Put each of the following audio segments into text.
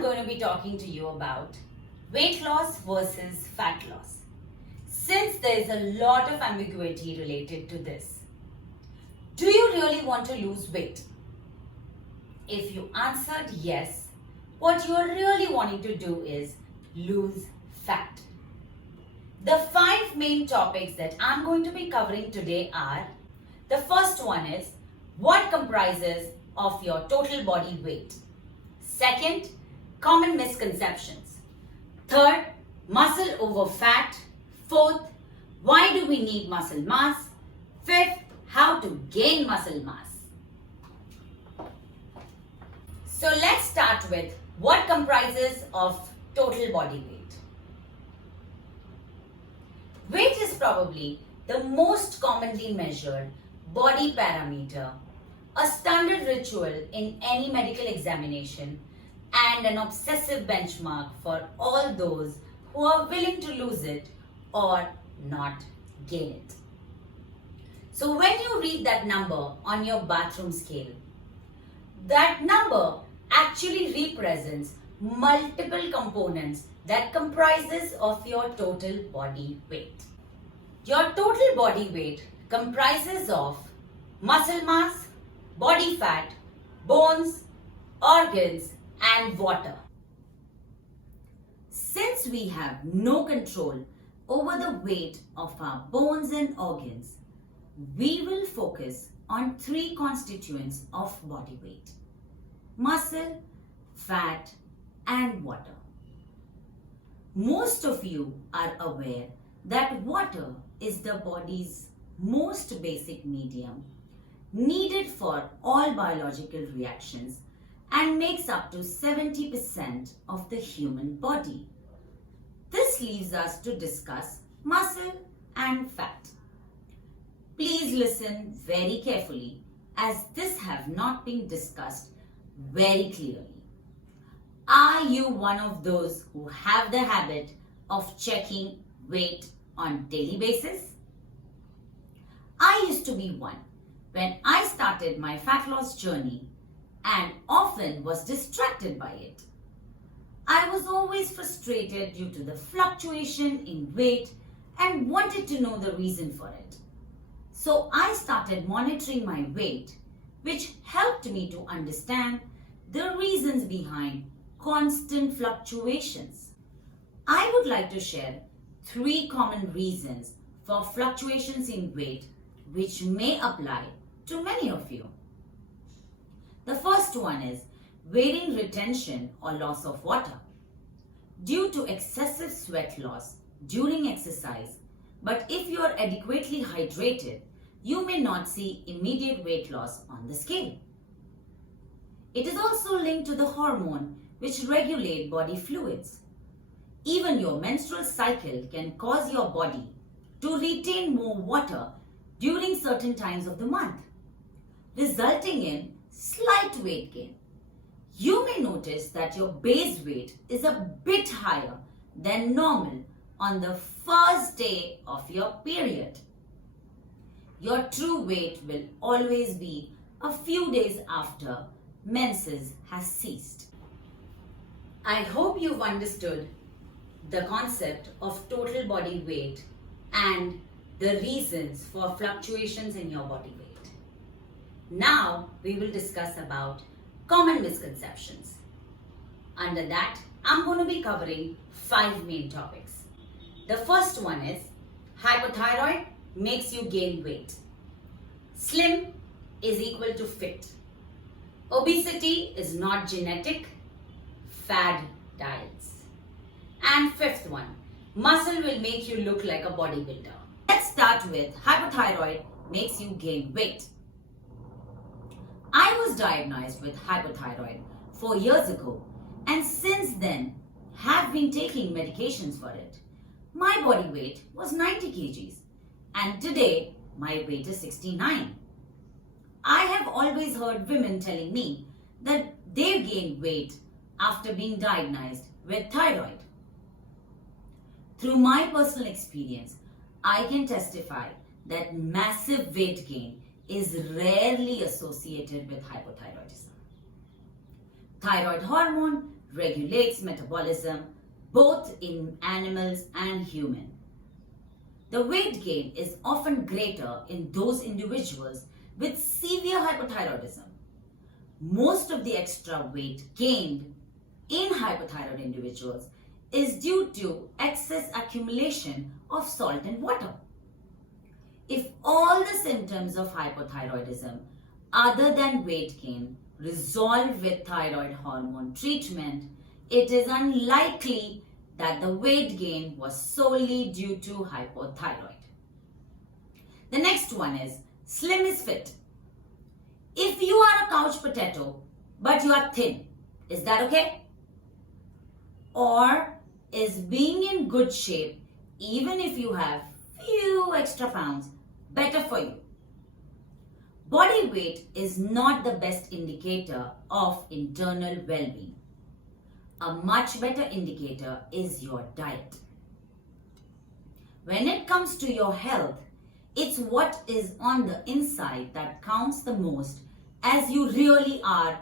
I'm going to be talking to you about weight loss versus fat loss. Since there is a lot of ambiguity related to this, do you really want to lose weight? If you answered yes, what you are really wanting to do is lose fat. The 5 main topics that I'm going to be covering today are: the first one is what comprises of your total body weight. Second, common misconceptions. Third, muscle over fat. Fourth, why do we need muscle mass? Fifth, how to gain muscle mass. So let's start with what comprises of total body weight. Weight is probably the most commonly measured body parameter, a standard ritual in any medical examination, and an obsessive benchmark for all those who are willing to lose it or not gain it. So when you read that number on your bathroom scale, that number actually represents multiple components that comprises of your total body weight. Your total body weight comprises of muscle mass, body fat, bones, organs, and water. Since we have no control over the weight of our bones and organs, we will focus on 3 constituents of body weight: muscle, fat, and water. Most of you are aware that water is the body's most basic medium, needed for all biological reactions, and makes up to 70% of the human body. This leaves us to discuss muscle and fat. Please listen very carefully, as this have not been discussed very clearly. Are you one of those who have the habit of checking weight on daily basis? I used to be one when I started my fat loss journey and often was distracted by it. I was always frustrated due to the fluctuation in weight and wanted to know the reason for it. So I started monitoring my weight, which helped me to understand the reasons behind constant fluctuations. I would like to share 3 common reasons for fluctuations in weight which may apply to many of you. The first one is weight retention or loss of water. Due to excessive sweat loss during exercise, but if you are adequately hydrated, you may not see immediate weight loss on the scale. It is also linked to the hormone which regulate body fluids. Even your menstrual cycle can cause your body to retain more water during certain times of the month, resulting in slight weight gain. You may notice that your base weight is a bit higher than normal on the first day of your period. Your true weight will always be a few days after menses has ceased. I hope you've understood the concept of total body weight and the reasons for fluctuations in your body weight. Now we will discuss about common misconceptions. Under that, I'm going to be covering 5 main topics. The first one is hypothyroid makes you gain weight. Slim is equal to fit. Obesity is not genetic. Fad diets. And 5th one, muscle will make you look like a bodybuilder. Let's start with hypothyroid makes you gain weight. I was diagnosed with hypothyroid 4 years ago, and since then have been taking medications for it. My body weight was 90 kgs and today my weight is 69. I have always heard women telling me that they gain weight after being diagnosed with thyroid. Through my personal experience, I can testify that massive weight gain is rarely associated with hypothyroidism. Thyroid hormone regulates metabolism both in animals and human. The weight gain is often greater in those individuals with severe hypothyroidism. Most of the extra weight gained in hypothyroid individuals is due to excess accumulation of salt and water. If all the symptoms of hypothyroidism other than weight gain resolve with thyroid hormone treatment, it is unlikely that the weight gain was solely due to hypothyroid. The next one is slim is fit. If you are a couch potato but you are thin, is that okay? Or is being in good shape even if you have few extra pounds better for you? Body weight is not the best indicator of internal well-being. A much better indicator is your diet. When it comes to your health, it's what is on the inside that counts the most, as you really are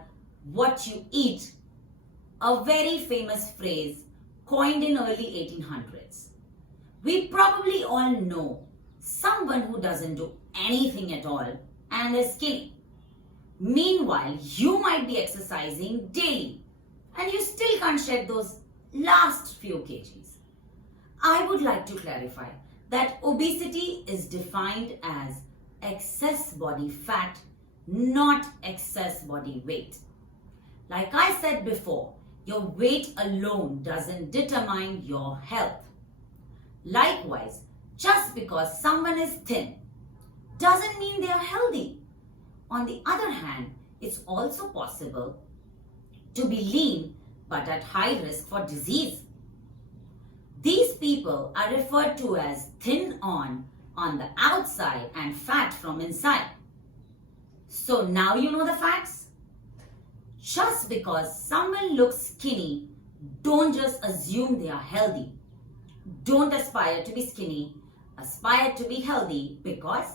what you eat, a very famous phrase coined in early 1800s. We probably all know someone who doesn't do anything at all and is skinny. Meanwhile, you might be exercising daily and you still can't shed those last few kgs. I would like to clarify that obesity is defined as excess body fat, not excess body weight. Like I said before, your weight alone doesn't determine your health. Likewise, just because someone is thin doesn't mean they are healthy. On the other hand, it's also possible to be lean but at high risk for disease. These people are referred to as thin on the outside and fat from inside. So now you know the facts? Just because someone looks skinny, don't just assume they are healthy. Don't aspire to be skinny, aspire to be healthy, because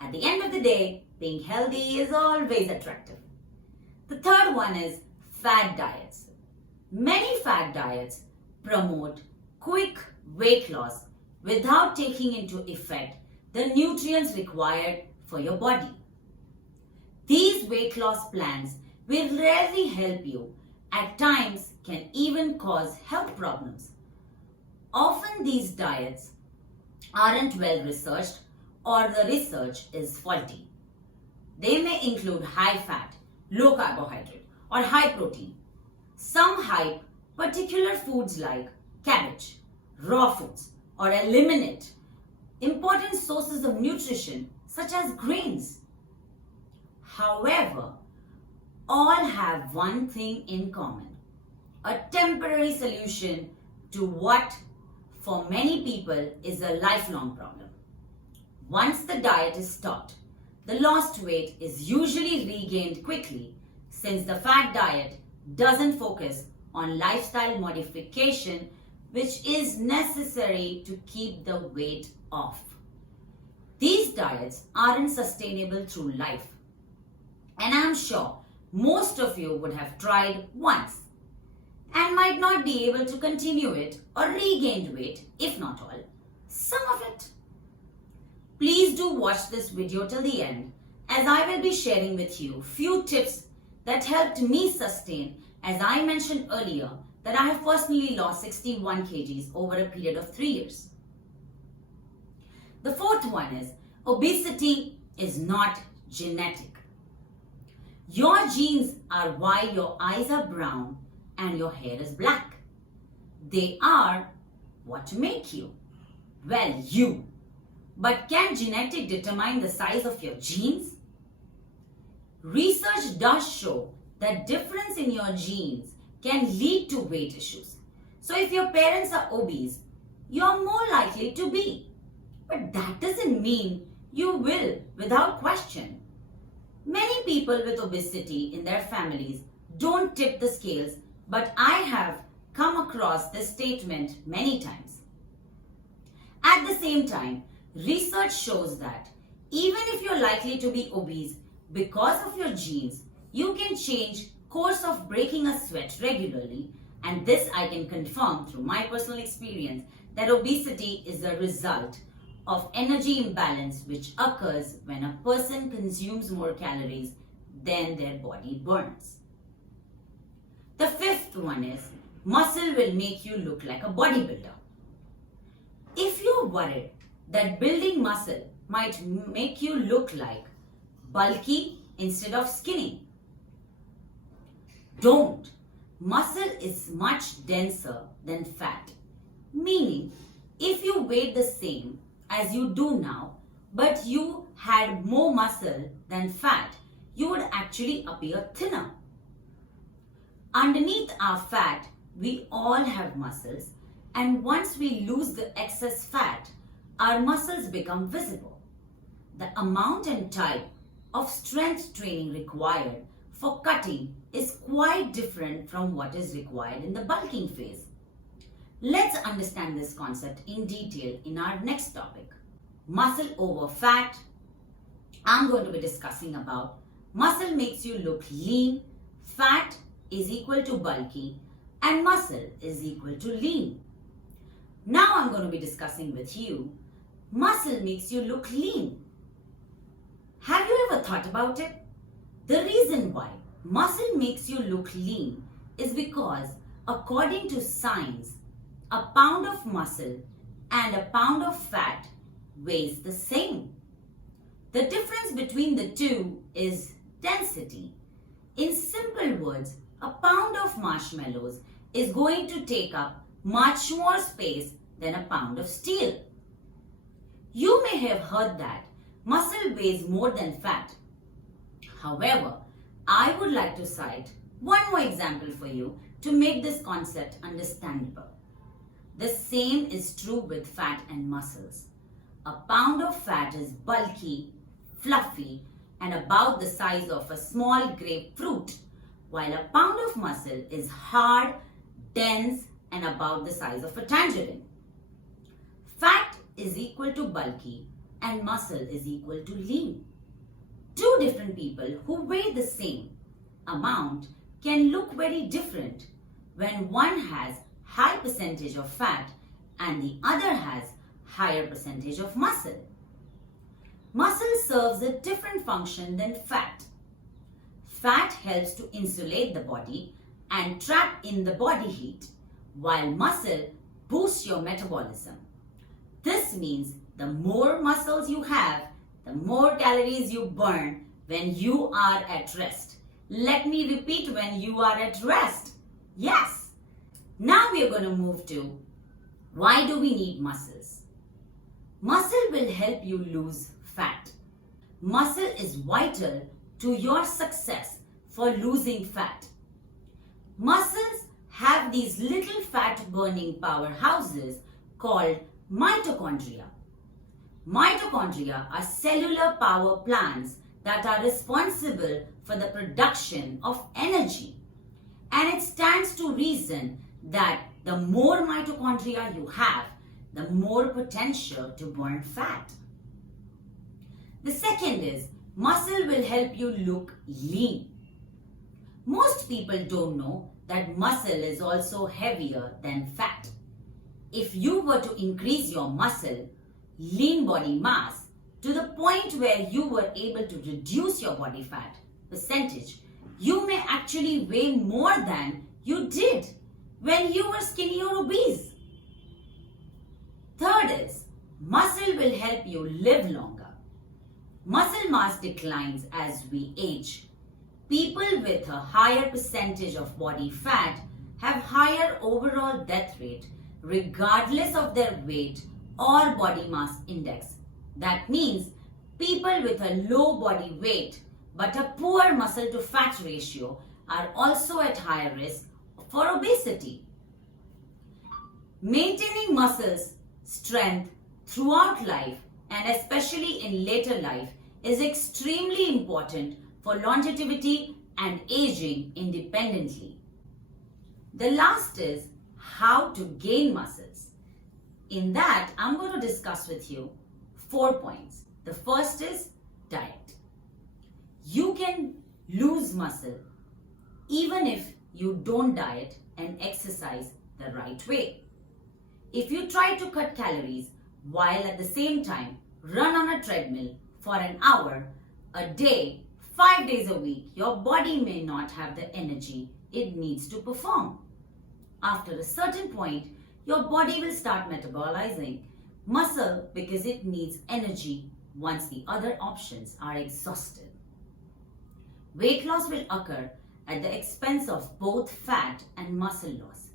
at the end of the day, being healthy is always attractive. The third one is fad diets. Many fad diets promote quick weight loss without taking into effect the nutrients required for your body. These weight loss plans will rarely help you, at times can even cause health problems. Often these diets aren't well researched or the research is faulty. They may include high fat, low carbohydrate or high protein. Some hype particular foods like cabbage, raw foods, or eliminate important sources of nutrition such as grains. However, all have one thing in common: a temporary solution to what for many people is a lifelong problem. Once the diet is stopped, the lost weight is usually regained quickly, since the fat diet doesn't focus on lifestyle modification, which is necessary to keep the weight off. These diets aren't sustainable through life, and I'm sure most of you would have tried once and might not be able to continue it or regain weight, if not all, some of it. Please do watch this video till the end, as I will be sharing with you few tips that helped me sustain, as I mentioned earlier, that I have personally lost 61 kgs over a period of 3 years. The fourth one is obesity is not genetic. Your genes are why your eyes are brown and your hair is black. They are what make you. Well, you. But can genetic determine the size of your genes? Research does show that difference in your genes can lead to weight issues. So if your parents are obese, you're more likely to be. But that doesn't mean you will without question. Many people with obesity in their families don't tip the scales, but I have come across this statement many times. At the same time, research shows that even if you're likely to be obese because of your genes, you can change course of breaking a sweat regularly And this I can confirm through my personal experience that obesity is a result of energy imbalance which occurs when a person consumes more calories than their body burns. The fifth one is muscle will make you look like a bodybuilder. If you're worried that building muscle might make you look like bulky instead of skinny, don't. Muscle is much denser than fat, meaning if you weighed the same as you do now, but you had more muscle than fat, you would actually appear thinner. Underneath our fat, we all have muscles, and once we lose the excess fat, our muscles become visible. The amount and type of strength training required for cutting is quite different from what is required in the bulking phase. Let's understand this concept in detail in our next topic. Muscle over fat. I'm going to be discussing about muscle makes you look lean, fat is equal to bulky, and muscle is equal to lean. Now I'm going to be discussing with you, muscle makes you look lean. Have you ever thought about it? The reason why muscle makes you look lean is because according to science, a pound of muscle and a pound of fat weighs the same. The difference between the two is density. In simple words, a pound of marshmallows is going to take up much more space than a pound of steel. You may have heard that muscle weighs more than fat. However, I would like to cite one more example for you to make this concept understandable. The same is true with fat and muscles. A pound of fat is bulky, fluffy, and about the size of a small grapefruit, while a pound of muscle is hard, dense, and about the size of a tangerine. Fat is equal to bulky and muscle is equal to lean. Two different people who weigh the same amount can look very different when one has high percentage of fat and the other has higher percentage of muscle. Muscle serves a different function than fat. Fat helps to insulate the body and trap in the body heat, while muscle boosts your metabolism. This means the more muscles you have, the more calories you burn when you are at rest. Let me repeat, when you are at rest. Yes. Now we are going to move to why do we need muscles? Muscle will help you lose fat. Muscle is vital to your success for losing fat. Muscles have these little fat burning powerhouses called mitochondria. Mitochondria are cellular power plants that are responsible for the production of energy. And it stands to reason that the more mitochondria you have, the more potential to burn fat. The second is, muscle will help you look lean. Most people don't know that muscle is also heavier than fat. If you were to increase your muscle, lean body mass, to the point where you were able to reduce your body fat percentage, you may actually weigh more than you did when you were skinny or obese. Third is, muscle will help you live longer. Muscle mass declines as we age. People with a higher percentage of body fat have higher overall death rate regardless of their weight or body mass index. That means people with a low body weight but a poor muscle to fat ratio are also at higher risk for obesity. Maintaining muscles strength throughout life and especially in later life is extremely important for longevity and aging independently. The last is how to gain muscles. In that, I'm going to discuss with you 4 points. The first is diet. You can lose muscle even if you don't diet and exercise the right way. If you try to cut calories while at the same time run on a treadmill for an hour a day, 5 days a week, your body may not have the energy it needs to perform. After a certain point, your body will start metabolizing muscle because it needs energy once the other options are exhausted. Weight loss will occur at the expense of both fat and muscle loss,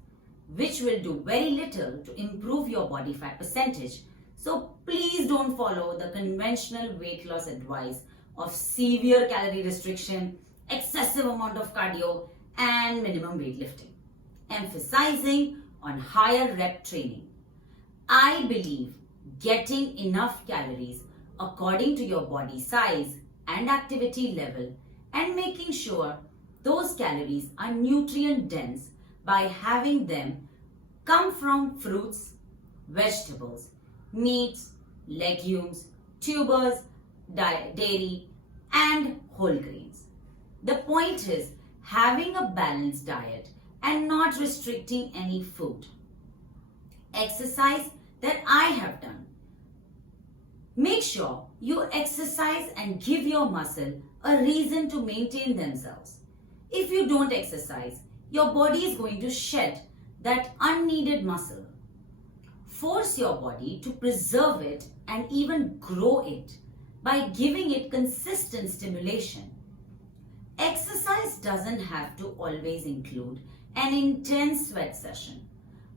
which will do very little to improve your body fat percentage. So please don't follow the conventional weight loss advice of severe calorie restriction, excessive amount of cardio, and minimum weightlifting, emphasizing on higher rep training. I believe getting enough calories according to your body size and activity level and making sure those calories are nutrient dense by having them come from fruits, vegetables, meats, legumes, tubers, dairy, and whole grains. The point is having a balanced diet and not restricting any food. Exercise that I have done. Make sure you exercise and give your muscle a reason to maintain themselves. If you don't exercise, your body is going to shed that unneeded muscle. Force your body to preserve it and even grow it by giving it consistent stimulation. Exercise doesn't have to always include an intense sweat session.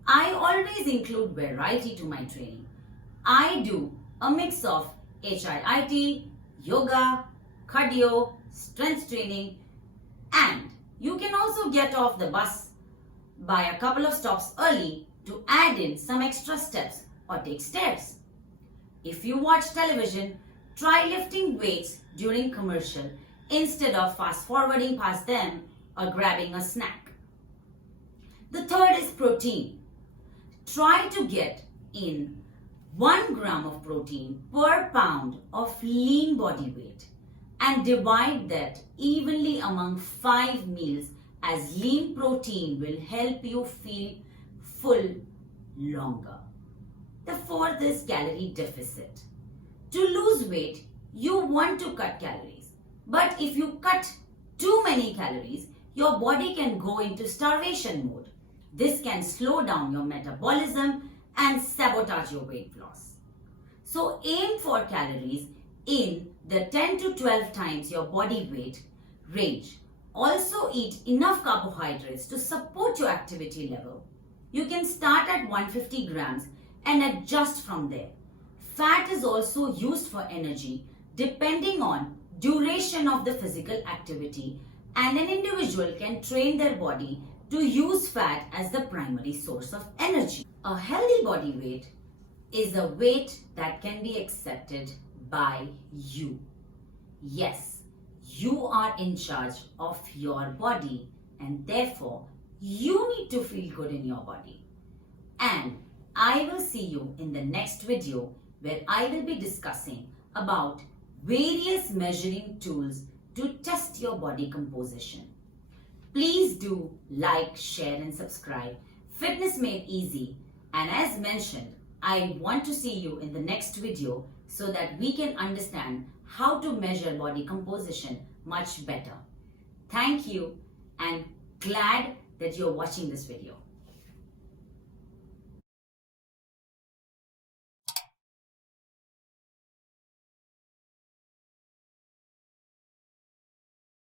I always include variety to my training. I do a mix of HIIT, yoga, cardio, strength training, and you can also get off the bus by a couple of stops early to add in some extra steps or take stairs. If you watch television, try lifting weights during commercial instead of fast forwarding past them or grabbing a snack. The third is protein. Try to get in 1 gram of protein per pound of lean body weight and divide that evenly among 5 meals, as lean protein will help you feel full longer. The fourth is calorie deficit. To lose weight, you want to cut calories. But if you cut too many calories, your body can go into starvation mode. This can slow down your metabolism and sabotage your weight loss. So aim for calories in the 10 to 12 times your body weight range. Also eat enough carbohydrates to support your activity level. You can start at 150 grams and adjust from there. Fat is also used for energy depending on duration of the physical activity, and an individual can train their body to use fat as the primary source of energy. A healthy body weight is a weight that can be accepted by you. Yes, you are in charge of your body, and therefore you need to feel good in your body. And I will see you in the next video, where I will be discussing about various measuring tools to test your body composition. Please do like, share and subscribe. Fitness Made Easy. And as mentioned, I want to see you in the next video so that we can understand how to measure body composition much better. Thank you, and glad that you're watching this video.